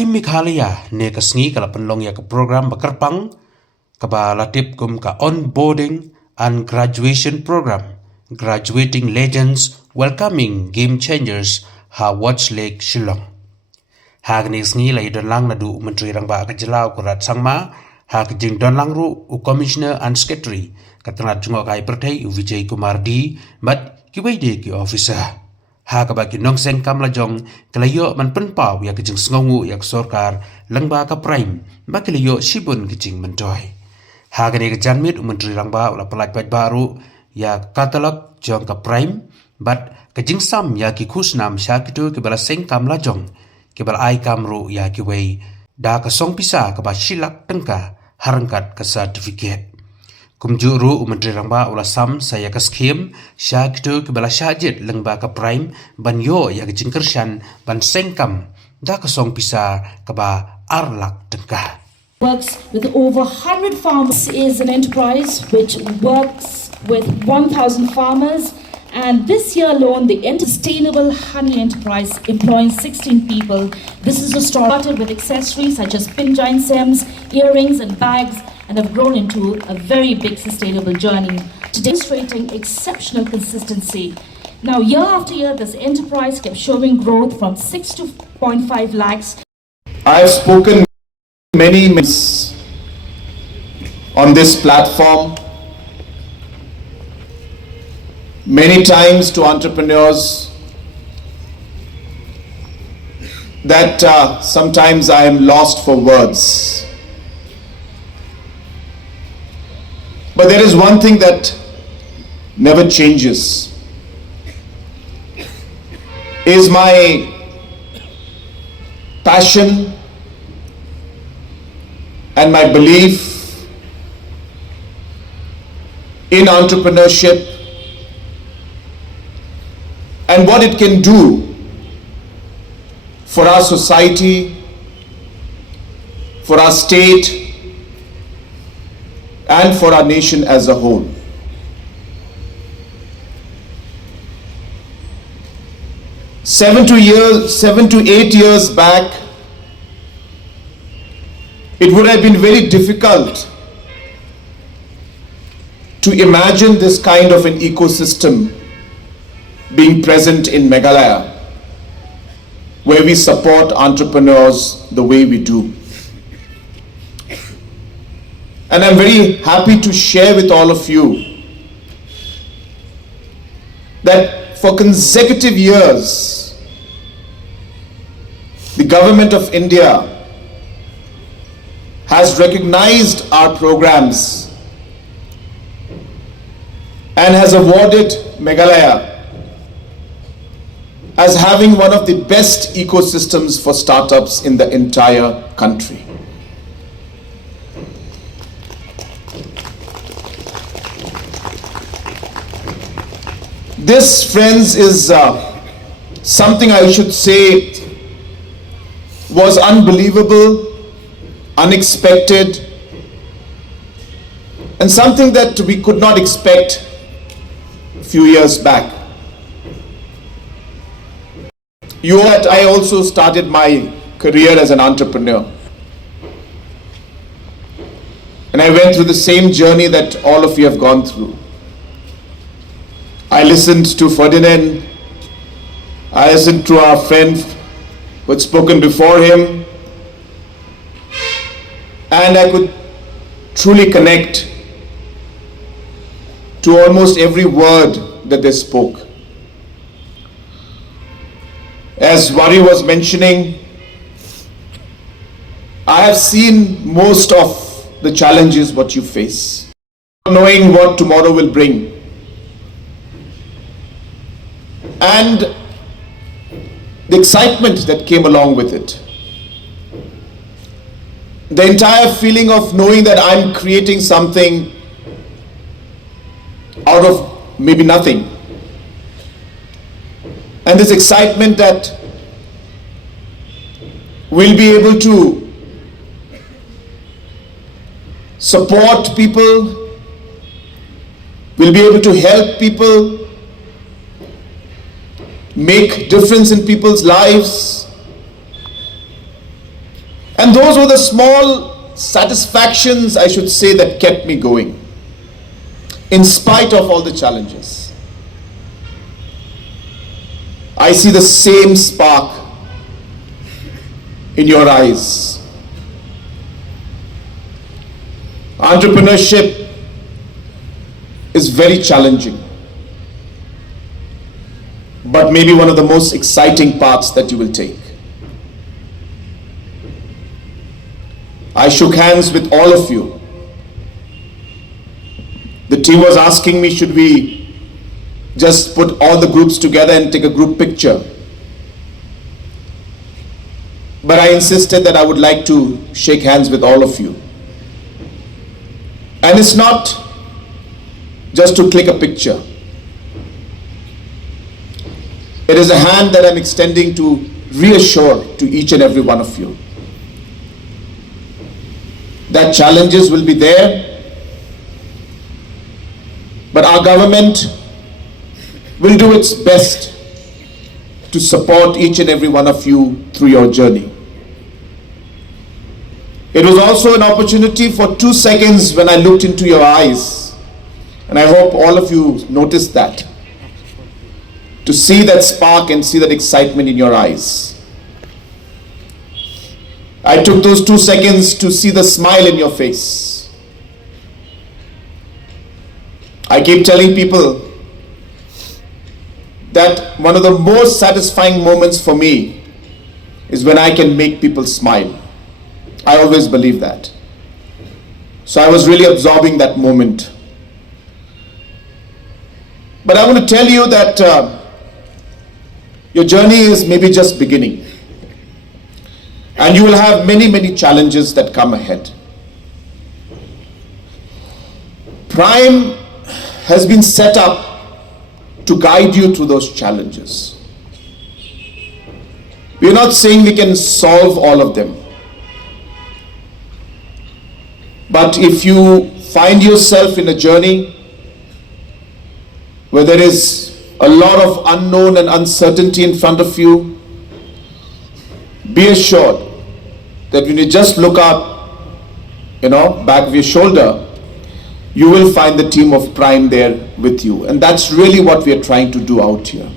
Prime Mikhalia ne kasngi kala penlong ya ke program bakarpang kaba latip kum ka onboarding and graduation program. Graduating legends welcoming game changers ha watch lake Shillong. Hagni sngi lai don lang nadu menteri rangba ka jelau kurat sangma ha jing don lang ru u commissioner and secretary katana jungo kai perthai u Vijay Kumar di mat ki wei de ki officer ha ka ba ki nong seng kam lajong kalayo man pen pau ya ki jing sngongu yak sorkar langba ka prime ba kalayo shibun ki jing mentoy ha ga ne ka janmit u menteri rangba la palai pat baru ya katalog jong ka prime but ka jing sam ya ki khusnam sha ki tu ki bala seng kam lajong ki bala ai kam ru ya ki wei da ka song pisa ka ba shilak tengka harangkat ka certificate kumjuru menteri rangba ula sam saya ka skim sha ki tu ki bala shajit lengba ka prime ban yo ya ki jing kyrshan ban seng kam da ka song pisa ka ba arlak tengka. Works with over 100 farmers. Is an enterprise which works with 1,000 farmers, and this year alone the sustainable honey enterprise employing 16 people. This is a store started with accessories such as pin joint stems, earrings and bags, and have grown into a very big sustainable journey, demonstrating exceptional consistency. Now year after year this enterprise kept showing growth from 6 to 0.5 lakhs. I have spoken many minutes on this platform, many times to entrepreneurs, that sometimes I am lost for words. But there is one thing that never changes, is my passion and my belief in entrepreneurship and what it can do for our society, for our state, and for our nation as a whole. Seven to 8 years back, it would have been very difficult to imagine this kind of an ecosystem being present in Meghalaya, where we support entrepreneurs the way we do. And I'm very happy to share with all of you that for consecutive years, the government of India has recognized our programs and has awarded Meghalaya as having one of the best ecosystems for startups in the entire country. This, friends, is something I should say was unbelievable, unexpected, and something that we could not expect a few years back. You know that I also started my career as an entrepreneur. And I went through the same journey that all of you have gone through. I listened to Ferdinand, I listened to our friend who had spoken before him, and I could truly connect to almost every word that they spoke. As Wari was mentioning, I have seen most of the challenges what you face, knowing what tomorrow will bring. And the excitement that came along with it. The entire feeling of knowing that I'm creating something out of maybe nothing. And this excitement that we'll be able to support people, we'll be able to help people, make difference in people's lives, And those were the small satisfactions, I should say, that kept me going, in spite of all the challenges. I see the same spark in your eyes. Entrepreneurship is very challenging, but maybe one of the most exciting paths that you will take. I shook hands with all of you. The team was asking me, should we just put all the groups together and take a group picture? But I insisted that I would like to shake hands with all of you. And it's not just to click a picture. It is a hand that I'm extending to reassure to each and every one of you that challenges will be there, but our government will do its best to support each and every one of you through your journey. It was also an opportunity for 2 seconds when I looked into your eyes, and I hope all of you noticed that, to see that spark and see that excitement in your eyes. I took those 2 seconds to see the smile in your face. I keep telling people that one of the most satisfying moments for me is when I can make people smile. I always believe that. So I was really absorbing that moment. But I want to tell you that your journey is maybe just beginning. And you will have many, many challenges that come ahead. Prime has been set up to guide you through those challenges. We are not saying we can solve all of them. But if you find yourself in a journey where there is a lot of unknown and uncertainty in front of you, be assured that when you just look up, back of your shoulder, you will find the team of Prime there with you. And that's really what we are trying to do out here.